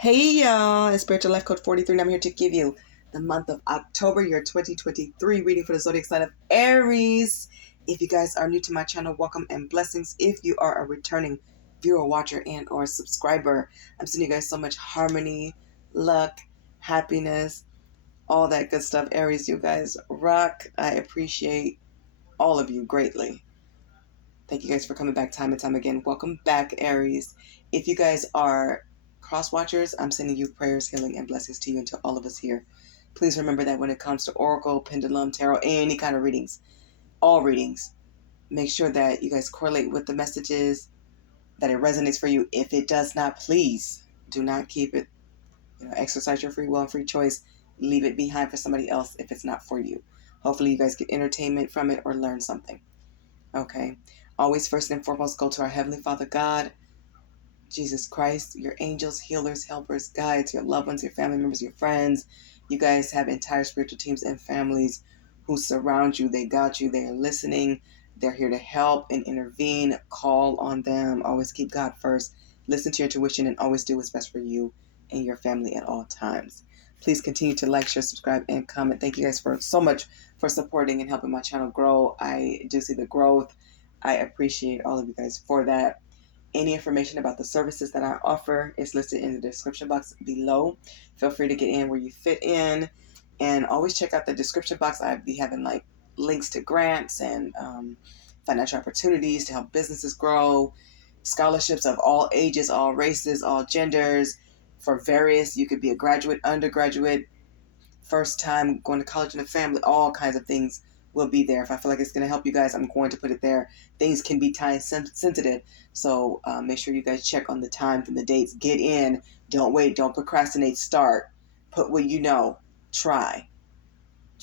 Hey y'all, it's Spiritual Life Code 43 and I'm here to give you the month of October, year 2023, reading for the zodiac sign of Aries. If you guys are new to my channel, welcome and blessings. If you are a returning viewer, watcher, and or subscriber, I'm sending you guys so much harmony, luck, happiness, all that good stuff. Aries, you guys rock. I appreciate all of you greatly. Thank you guys for coming back time and time again. Welcome back, Aries. If you guys are cross watchers, I'm sending you prayers, healing, and blessings to you and to all of us here. Please remember that when it comes to oracle, pendulum, tarot, any kind of readings, all readings, make sure that you guys correlate with the messages, that it resonates for you. If it does not, please do not keep it. Exercise your free will and free choice. Leave it behind for somebody else if it's not for you. Hopefully you guys get entertainment from it or learn something. Okay. Always first and foremost, go to our Heavenly Father God, Jesus Christ, your angels, healers, helpers, guides, your loved ones, your family members, your friends. You guys have entire spiritual teams and families who surround you. They got you. They are listening. They're here to help and intervene. Call on them. Always keep God first. Listen to your intuition and always do what's best for you and your family at all times. Please continue to like, share, subscribe, and comment. Thank you guys for so much for supporting and helping my channel grow. I do see the growth. I appreciate all of you guys for that. Any information about the services that I offer is listed in the description box below. Feel free to get in where you fit in. And always check out the description box. I'll be having like links to grants and financial opportunities to help businesses grow, scholarships of all ages, all races, all genders, for various. You could be a graduate, undergraduate, first time going to college in a family, all kinds of things will be there. If I feel like it's going to help you guys, I'm going to put it there. Things can be time sensitive, so make sure you guys check on the times and the dates. Get in. Don't wait. Don't procrastinate. Start. Put what you know. Try,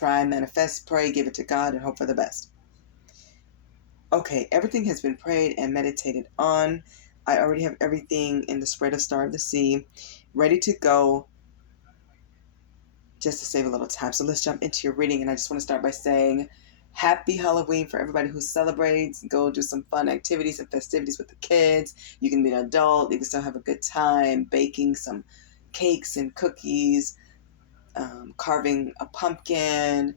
manifest, pray, give it to God, and hope for the best. Okay, everything has been prayed and meditated on. I already have everything in the spread of Star of the Sea ready to go, just to save a little time. So let's jump into your reading. And I just want to start by saying happy Halloween for everybody who celebrates. Go do some fun activities and festivities with the kids. You can be an adult. You can still have a good time baking some cakes and cookies, carving a pumpkin,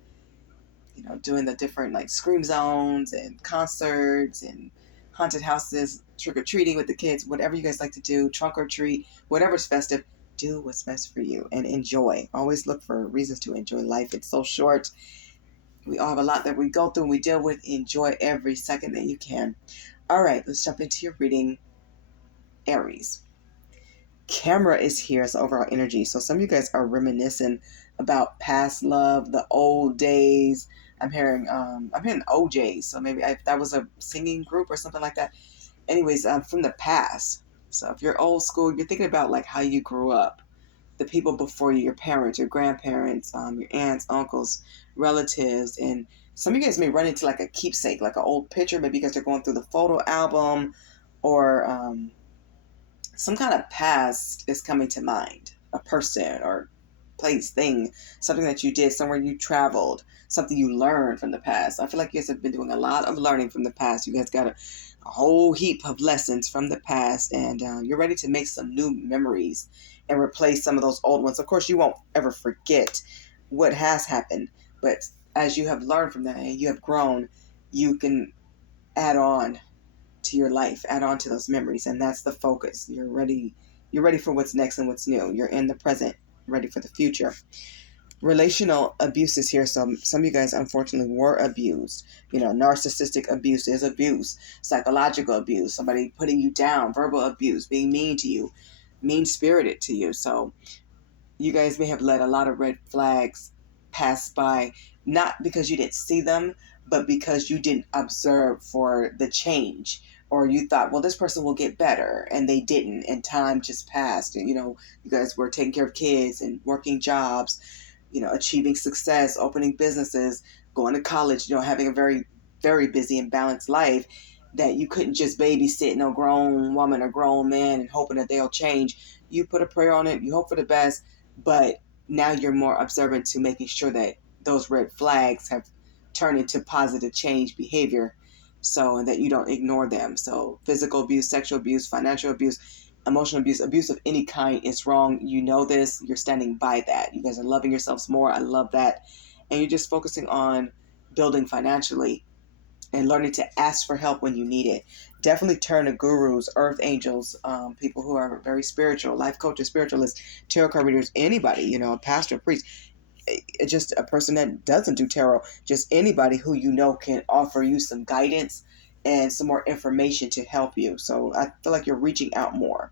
doing the different like scream zones and concerts and haunted houses, trick-or-treating with the kids, whatever you guys like to do, trunk or treat, whatever's festive. Do what's best for you and enjoy. Always look for reasons to enjoy life. It's so short. We all have a lot that we go through and we deal with. Enjoy every second that you can. All right, let's jump into your reading, Aries. Camera is here as overall energy. So some of you guys are reminiscing about past love, the old days. I'm hearing OJs. So maybe if that was a singing group or something like that. Anyways, from the past. So if you're old school, you're thinking about like how you grew up, the people before you, your parents, your grandparents, your aunts, uncles, relatives, and some of you guys may run into like a keepsake, like an old picture. Maybe you guys are going through the photo album, or some kind of past is coming to mind, a person or place, thing, something that you did, somewhere you traveled, something you learned from the past. I feel like you guys have been doing a lot of learning from the past. You guys got a whole heap of lessons from the past, and you're ready to make some new memories and replace some of those old ones. Of course, you won't ever forget what has happened, but as you have learned from that and you have grown, you can add on to your life, add on to those memories, and that's the focus. You're ready for what's next and what's new. You're in the present, ready for the future. Relational abuses here. So some of you guys unfortunately were abused. Narcissistic abuse is abuse. Psychological abuse, somebody putting you down, verbal abuse, being mean to you, mean-spirited to you. So you guys may have let a lot of red flags pass by, not because you didn't see them, but because you didn't observe for the change, or you thought, well, this person will get better, and they didn't, and time just passed. And, you guys were taking care of kids and working jobs, achieving success, opening businesses, going to college, having a very, very busy and balanced life, that you couldn't just babysit no grown woman or grown man and hoping that they'll change. You put a prayer on it, you hope for the best, but now you're more observant to making sure that those red flags have turned into positive change behavior, so that you don't ignore them. So physical abuse, sexual abuse, financial abuse, Emotional abuse of any kind is wrong. You know this. You're standing by that. You guys are loving yourselves more. I love that. And you're just focusing on building financially and learning to ask for help when you need it. Definitely turn to gurus, earth angels, people who are very spiritual, life coaches, spiritualists, tarot card readers, anybody, a pastor, a priest, just a person that doesn't do tarot, just anybody who can offer you some guidance and some more information to help you. So I feel like you're reaching out more,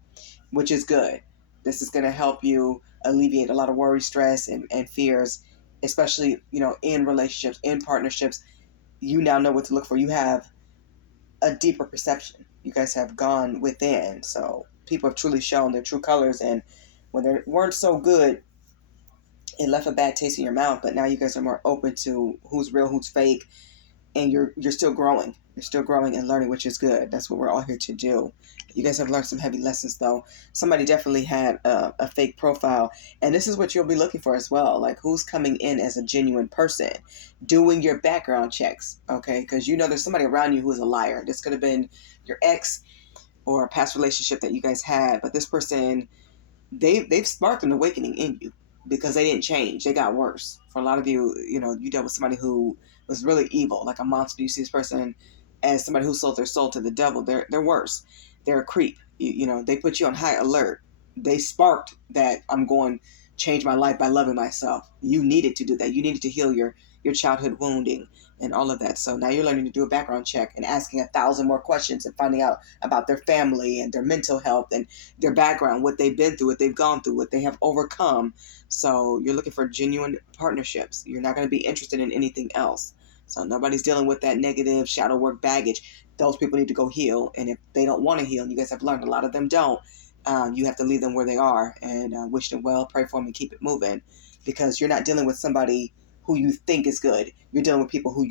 which is good. This is going to help you alleviate a lot of worry, stress, and fears, especially, in relationships, in partnerships. You now know what to look for. You have a deeper perception. You guys have gone within. So people have truly shown their true colors. And when they weren't so good, it left a bad taste in your mouth. But now you guys are more open to who's real, who's fake. And you're still growing. You're still growing and learning, which is good. That's what we're all here to do. You guys have learned some heavy lessons, though. Somebody definitely had a fake profile. And this is what you'll be looking for as well. Like, who's coming in as a genuine person. Doing your background checks, okay? Because there's somebody around you who is a liar. This could have been your ex or a past relationship that you guys had. But this person, they've sparked an awakening in you because they didn't change. They got worse. For a lot of you, you dealt with somebody who was really evil, like a monster. You see this person as somebody who sold their soul to the devil. They're worse. They're a creep. They put you on high alert. They sparked that I'm going to change my life by loving myself. You needed to do that. You needed to heal your childhood wounding and all of that. So now you're learning to do a background check and asking 1,000 more questions and finding out about their family and their mental health and their background, what they've been through, what they've gone through, what they have overcome. So you're looking for genuine partnerships. You're not going to be interested in anything else. So nobody's dealing with that negative shadow work baggage. Those people need to go heal. And if they don't want to heal, you guys have learned a lot of them don't, you have to leave them where they are and wish them well, pray for them, and keep it moving. Because you're not dealing with somebody who you think is good. You're dealing with people who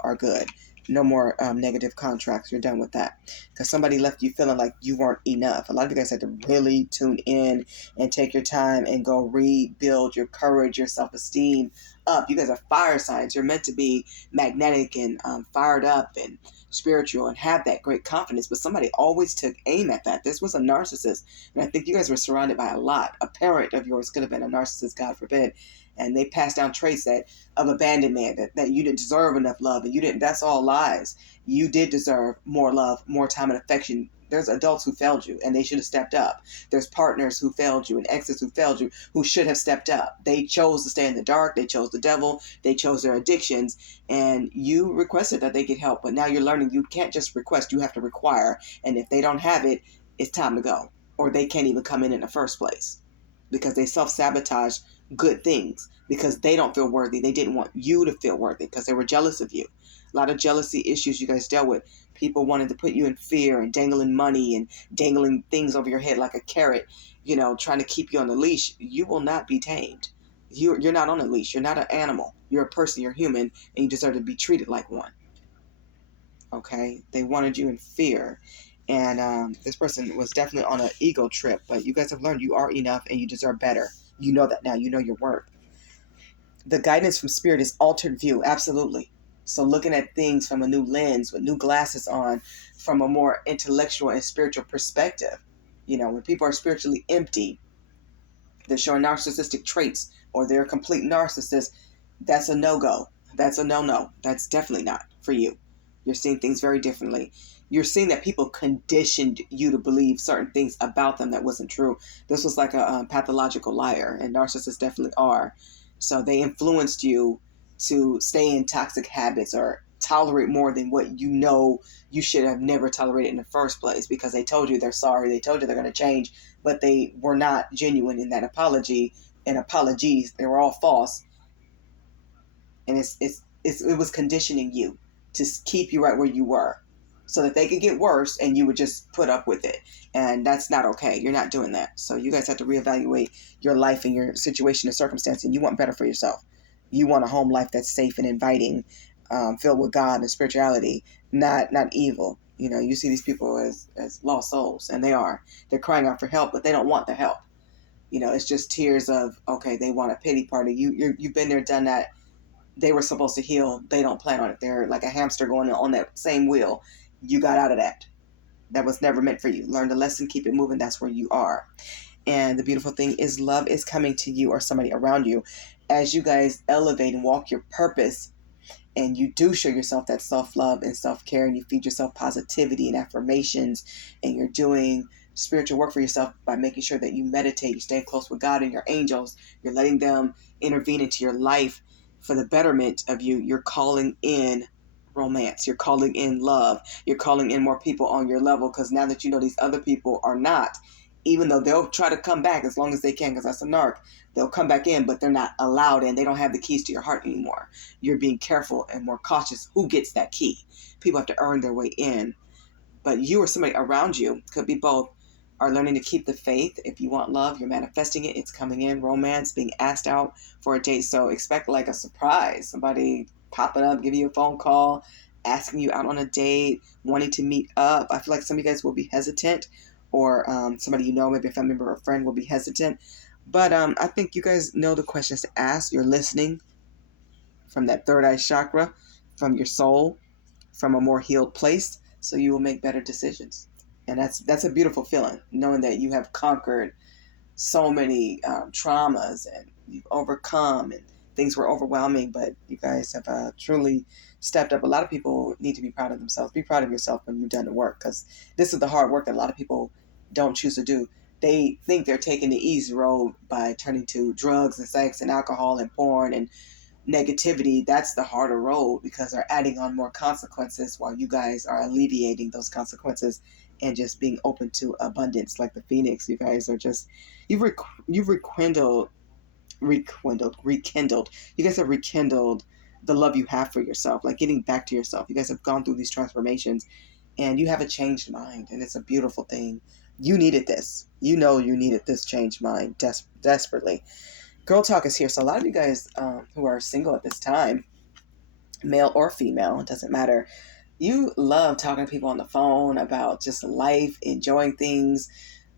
are good. No more negative contracts. You're done with that. Because somebody left you feeling like you weren't enough. A lot of you guys had to really tune in and take your time and go rebuild your courage, your self-esteem up. You guys are fire signs. You're meant to be magnetic and fired up and spiritual and have that great confidence. But somebody always took aim at that. This was a narcissist. And I think you guys were surrounded by a lot. A parent of yours could have been a narcissist, God forbid. And they passed down traits of abandonment, that you didn't deserve enough love, and you didn't. That's all lies. You did deserve more love, more time and affection. There's adults who failed you, and they should have stepped up. There's partners who failed you and exes who failed you who should have stepped up. They chose to stay in the dark. They chose the devil. They chose their addictions, and you requested that they get help. But now you're learning you can't just request. You have to require. And if they don't have it, it's time to go, or they can't even come in the first place because they self-sabotage good things because they don't feel worthy. They didn't want you to feel worthy because they were jealous of you. A lot of jealousy issues you guys dealt with. People wanted to put you in fear and dangling money and dangling things over your head like a carrot, trying to keep you on the leash. You will not be tamed. You're not on a leash. You're not an animal. You're a person. You're human, and you deserve to be treated like one. Okay? They wanted you in fear. And this person was definitely on an ego trip, but you guys have learned you are enough and you deserve better. You know that now. You know your worth. The guidance from spirit is altered view. Absolutely. So looking at things from a new lens with new glasses on, from a more intellectual and spiritual perspective. When people are spiritually empty, they're showing narcissistic traits or they're a complete narcissist. That's a no-go. That's a no-no. That's definitely not for you. You're seeing things very differently. You're seeing that people conditioned you to believe certain things about them that wasn't true. This was like a pathological liar, and narcissists definitely are. So they influenced you to stay in toxic habits or tolerate more than what you should have never tolerated in the first place, because they told you they're sorry. They told you they're going to change, but they were not genuine in that apology and apologies. They were all false. And it was conditioning you to keep you right where you were so that they could get worse and you would just put up with it. And that's not okay. You're not doing that. So you guys have to reevaluate your life and your situation and circumstance, and you want better for yourself. You want a home life that's safe and inviting, filled with God and spirituality, not evil. You see these people as lost souls, and they are. They're crying out for help, but they don't want the help. It's just tears of, okay, they want a pity party. You've been there, done that. They were supposed to heal. They don't plan on it. They're like a hamster going on that same wheel. You got out of that. that was never meant for you. Learn the lesson, keep it moving. That's where you are. And the beautiful thing is love is coming to you or somebody around you as you guys elevate and walk your purpose. And you do show yourself that self-love and self-care, and you feed yourself positivity and affirmations, and you're doing spiritual work for yourself by making sure that you meditate, you stay close with God and your angels, you're letting them intervene into your life for the betterment of you. You're calling in romance, you're calling in love, you're calling in more people on your level, because now that you know these other people are not, even though they'll try to come back as long as they can, because that's a narc, they'll come back in, but they're not allowed in. They don't have the keys to your heart anymore. You're being careful and more cautious who gets that key. People have to earn their way in. But you or somebody around you, could be both, are learning to keep the faith. If you want love, you're manifesting it. It's coming in. Romance, being asked out for a date. So expect like a surprise. Somebody popping up, giving you a phone call, asking you out on a date, wanting to meet up. I feel like some of you guys will be hesitant, or somebody you know, maybe a family member or a friend will be hesitant. But I think you guys know the questions to ask. You're listening from that third eye chakra, from your soul, from a more healed place, so you will make better decisions. And that's a beautiful feeling, knowing that you have conquered so many traumas and you've overcome, and things were overwhelming, but you guys have truly stepped up. A lot of people need to be proud of themselves. Be proud of yourself when you've done the work, because this is the hard work that a lot of people don't choose to do. They think they're taking the easy road by turning to drugs and sex and alcohol and porn and negativity. That's the harder road, because they're adding on more consequences, while you guys are alleviating those consequences and just being open to abundance like the phoenix. You guys are just, you've rekindled. You guys have rekindled the love you have for yourself, like getting back to yourself. You guys have gone through these transformations and you have a changed mind, and it's a beautiful thing. You needed this. You know you needed this changed mind desperately. Girl Talk is here. So a lot of you guys who are single at this time, male or female, it doesn't matter. You love talking to people on the phone about just life, enjoying things,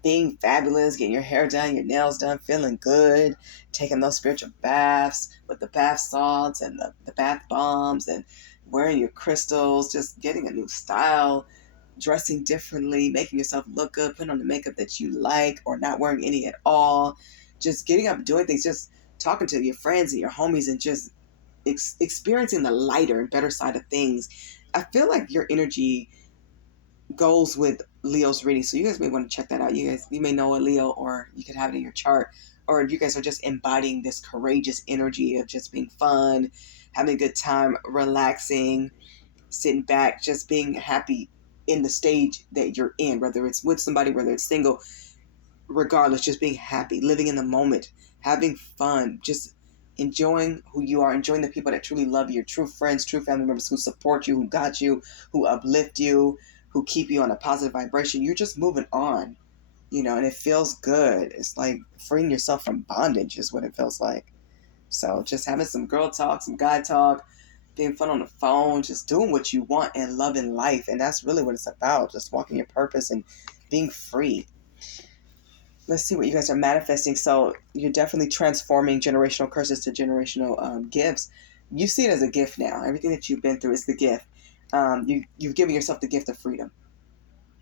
being fabulous, getting your hair done, your nails done, feeling good, taking those spiritual baths with the bath salts and the bath bombs, and wearing your crystals, just getting a new style, dressing differently, making yourself look good, putting on the makeup that you like, or not wearing any at all, just getting up, doing things, just talking to your friends and your homies, and just experiencing the lighter and better side of things. I feel like your energy goes with Leo's reading, so you guys may want to check that out. You may know a Leo, or you could have it in your chart, or you guys are just embodying this courageous energy of just being fun, having a good time, relaxing, sitting back, just being happy in the stage that you're in, whether it's with somebody, whether it's single, regardless, just being happy, living in the moment, having fun, just enjoying who you are, enjoying the people that truly love you, your true friends, true family members who support you, who got you, who uplift you, who keep you on a positive vibration. You're just moving on, and it feels good. It's like freeing yourself from bondage is what it feels like. So just having some girl talk, some guy talk, being fun on the phone, just doing what you want and loving life. And that's really what it's about, just walking your purpose and being free. Let's see what you guys are manifesting. So you're definitely transforming generational curses to generational gifts. You see it as a gift now. Everything that you've been through is the gift. You've given yourself the gift of freedom.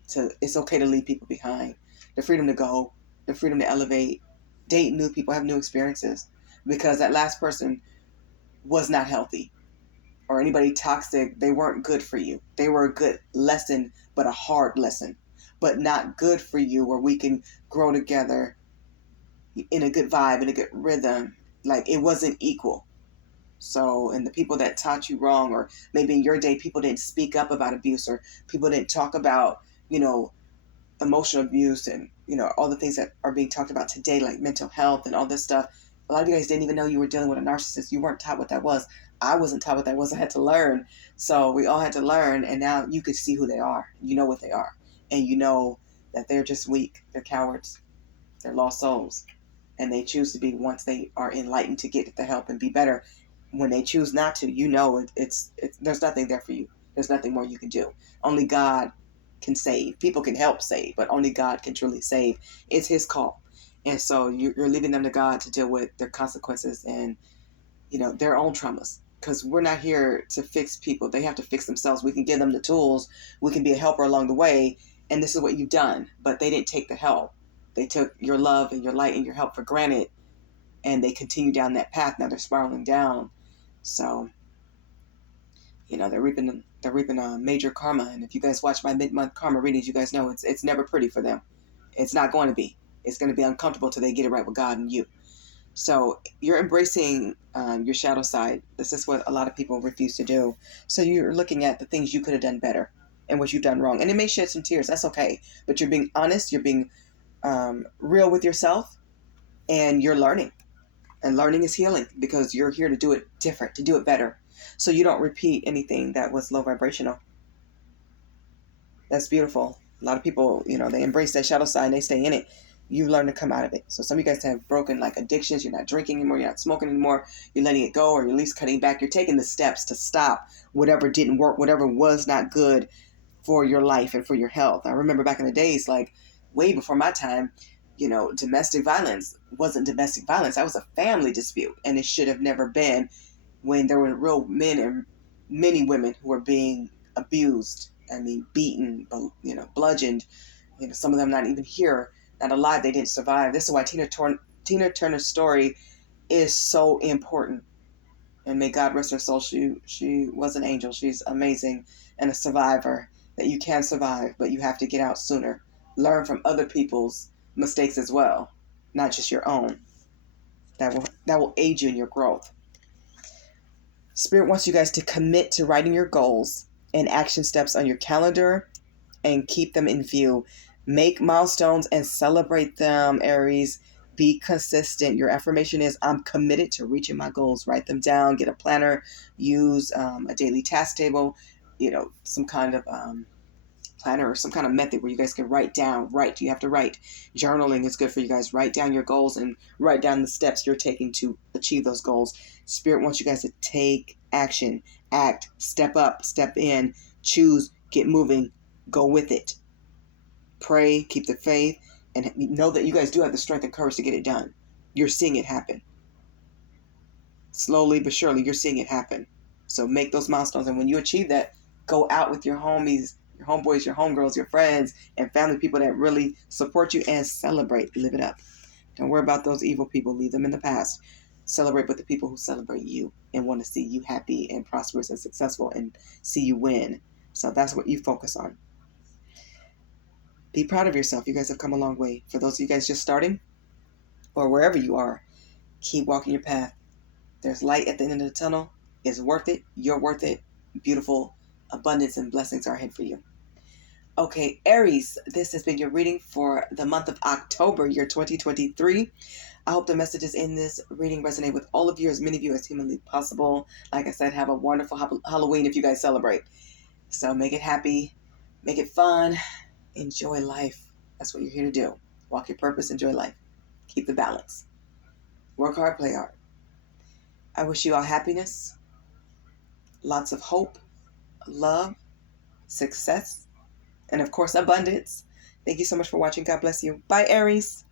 So it's okay to leave people behind. The freedom to go, the freedom to elevate, date new people, have new experiences. Because that last person was not healthy. Or anybody toxic, they weren't good for you. They were a good lesson, but a hard lesson. But not good for you, where we can grow together in a good vibe, in a good rhythm. Like, it wasn't equal. So, and the people that taught you wrong, or maybe in your day, people didn't speak up about abuse, or people didn't talk about, emotional abuse, and, all the things that are being talked about today, like mental health and all this stuff. A lot of you guys didn't even know you were dealing with a narcissist. You weren't taught what that was. I wasn't taught what that was. I had to learn. So we all had to learn, and now you could see who they are. You know what they are. And you know that they're just weak. They're cowards. They're lost souls. And they choose to be, once they are enlightened, to get the help and be better. When they choose not to, it's there's nothing there for you. There's nothing more you can do. Only God can save. People can help save, but only God can truly save. It's His call. And so you're leaving them to God to deal with their consequences and, their own traumas. Because we're not here to fix people. They have to fix themselves. We can give them the tools. We can be a helper along the way. and this is what you've done. But they didn't take the help. They took your love and your light and your help for granted, and they continue down that path. Now they're spiraling down. So, they're reaping major karma. And if you guys watch my mid-month karma readings, you guys know it's never pretty for them. It's not going to be. It's going to be uncomfortable till they get it right with God and you. So you're embracing your shadow side. This is what a lot of people refuse to do. So you're looking at the things you could have done better and what you've done wrong. And it may shed some tears. That's okay. But you're being honest. You're being real with yourself. And you're learning. And learning is healing, because you're here to do it different, to do it better. So you don't repeat anything that was low vibrational. That's beautiful. A lot of people, they embrace that shadow side and they stay in it. You learn to come out of it. So some of you guys have broken addictions. You're not drinking anymore. You're not smoking anymore. You're letting it go, or you're at least cutting back. You're taking the steps to stop whatever didn't work, whatever was not good for your life and for your health. I remember back in the days, way before my time, domestic violence wasn't domestic violence. That was a family dispute, and it should have never been, when there were real men and many women who were being abused. I mean, beaten, bludgeoned. Some of them not even here, not alive. They didn't survive. This is why Tina Turner's story is so important. And may God rest her soul. She was an angel. She's amazing and a survivor. That you can survive, but you have to get out sooner. Learn from other people's mistakes as well, not just your own. That will aid you in your growth. Spirit wants you guys to commit to writing your goals and action steps on your calendar and keep them in view. Make milestones and celebrate them, Aries. Be consistent. Your affirmation is, I'm committed to reaching my goals. Write them down. Get a planner. Use a daily task table. Some kind of planner or some kind of method where you guys can write. You have to write. Journaling is good for you guys. Write down your goals and write down the steps you're taking to achieve those goals. Spirit wants you guys to take action, act, step up, step in, choose, get moving, go with it. Pray, keep the faith, and know that you guys do have the strength and courage to get it done. You're seeing it happen. Slowly but surely, you're seeing it happen. So make those milestones, and when you achieve that, go out with your homies, your homeboys, your homegirls, your friends, and family, people that really support you, and celebrate. Live it up. Don't worry about those evil people. Leave them in the past. Celebrate with the people who celebrate you and want to see you happy and prosperous and successful and see you win. So that's what you focus on. Be proud of yourself. You guys have come a long way. For those of you guys just starting, or wherever you are, keep walking your path. There's light at the end of the tunnel. It's worth it. You're worth it. Beautiful abundance and blessings are ahead for you. Okay, Aries, this has been your reading for the month of October, year 2023. I hope the messages in this reading resonate with all of you, as many of you as humanly possible. Like I said, have a wonderful Halloween if you guys celebrate. So make it happy, make it fun, enjoy life. That's what you're here to do. Walk your purpose, enjoy life. Keep the balance. Work hard, play hard. I wish you all happiness, lots of hope, love, success, and of course, abundance. Thank you so much for watching. God bless you. Bye, Aries.